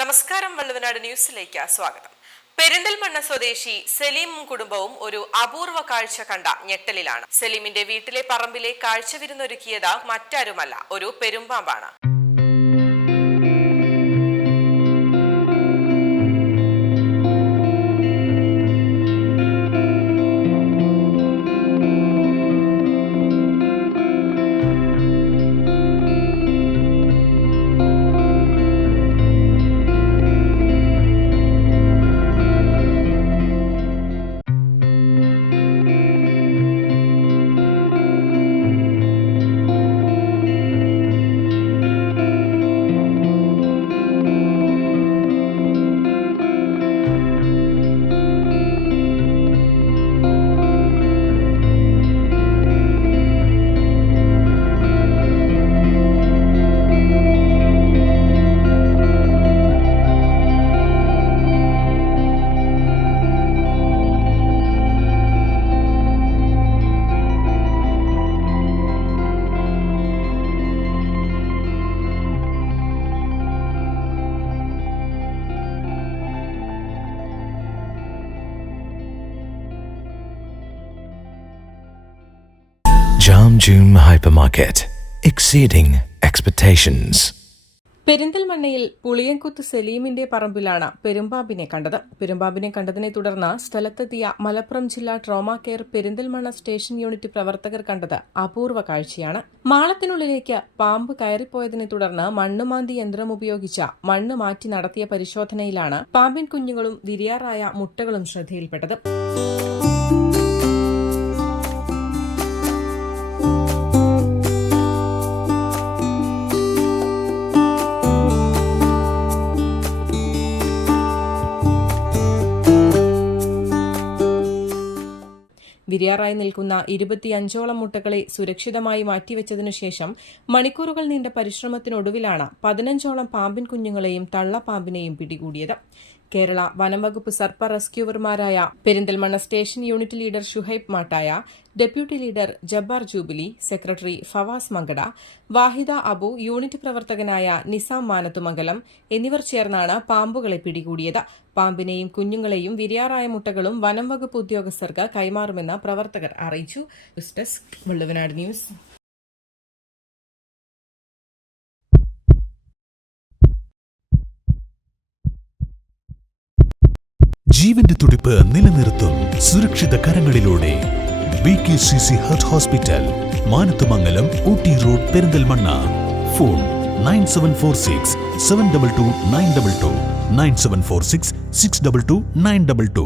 നമസ്കാരം, വള്ളുവനാട് ന്യൂസിലേക്ക് സ്വാഗതം. പെരിന്തൽമണ്ണ സ്വദേശി സലീമും കുടുംബവും ഒരു അപൂർവ കാഴ്ച കണ്ട ഞെട്ടലിലാണ്. സലീമിന്റെ വീട്ടിലെ പറമ്പിലെ കാഴ്ച വിരുന്നൊരുക്കിയത് മറ്റാരുമല്ല, ഒരു പെരുമ്പാമ്പാണ്. Jam June Hypermarket, exceeding expectations. പെരിന്തൽമണ്ണയിൽ പുളിയൻകുത്ത് സലീമിന്റെ പറമ്പിലാണ് പെരുമ്പാമ്പിനെ കണ്ടത്. പെരുമ്പാമ്പിനെ കണ്ടതിനെ തുടർന്ന് സ്ഥലത്തെത്തിയ മലപ്പുറം ജില്ലാ trauma care Perinthalmanna station unit പ്രവർത്തകർ കണ്ടത് അപൂർവ കാഴ്ചയാണ്. മാളത്തിനുള്ളിലേക്ക് പാമ്പ് കയറിപ്പോയതിനെ തുടർന്ന് മണ്ണുമാന്തി യന്ത്രം ഉപയോഗിച്ച മണ്ണ് മാറ്റി നടത്തിയ പരിശോധനയിലാണ് പാമ്പിൻ കുഞ്ഞുങ്ങളും വിരിയാറായ മുട്ടകളും ശ്രദ്ധയിൽപ്പെട്ടത്. വിരിയാറായി നിൽക്കുന്ന 25ഓളം മുട്ടകളെ സുരക്ഷിതമായി മാറ്റിവെച്ചതിനുശേഷം മണിക്കൂറുകൾ നീണ്ട പരിശ്രമത്തിനൊടുവിലാണ് 15ഓളം പാമ്പിൻ കുഞ്ഞുങ്ങളെയും തള്ളപ്പാമ്പിനെയും പിടികൂടിയത്. കേരള വനംവകുപ്പ് സർപ്പ റെസ്ക്യൂവർമാരായ Perinthalmanna station unit leader Shuhaib Mattaya, deputy leader Jabbar Jubilee, secretary Fawaz Mankada, Wahida Abu, unit പ്രവർത്തകനായ നിസാം മാനത്തുമംഗലം എന്നിവർ ചേർന്നാണ് പാമ്പുകളെ പിടികൂടിയത്. പാമ്പിനെയും കുഞ്ഞുങ്ങളെയും വിരിയാറായ മുട്ടകളും വനംവകുപ്പ് ഉദ്യോഗസ്ഥർക്ക് കൈമാറുമെന്ന് പ്രവർത്തകർ അറിയിച്ചു. News desk, Valluvanad news. ജീവന്റെ തുടിപ്പ് നിലനിർത്തും സുരക്ഷിത കരങ്ങളിലൂടെ BKCC Heart Hospital, Manathumangalam, Ooty road, Perinthalmanna. Phone 9746 722 922 9746 622 922.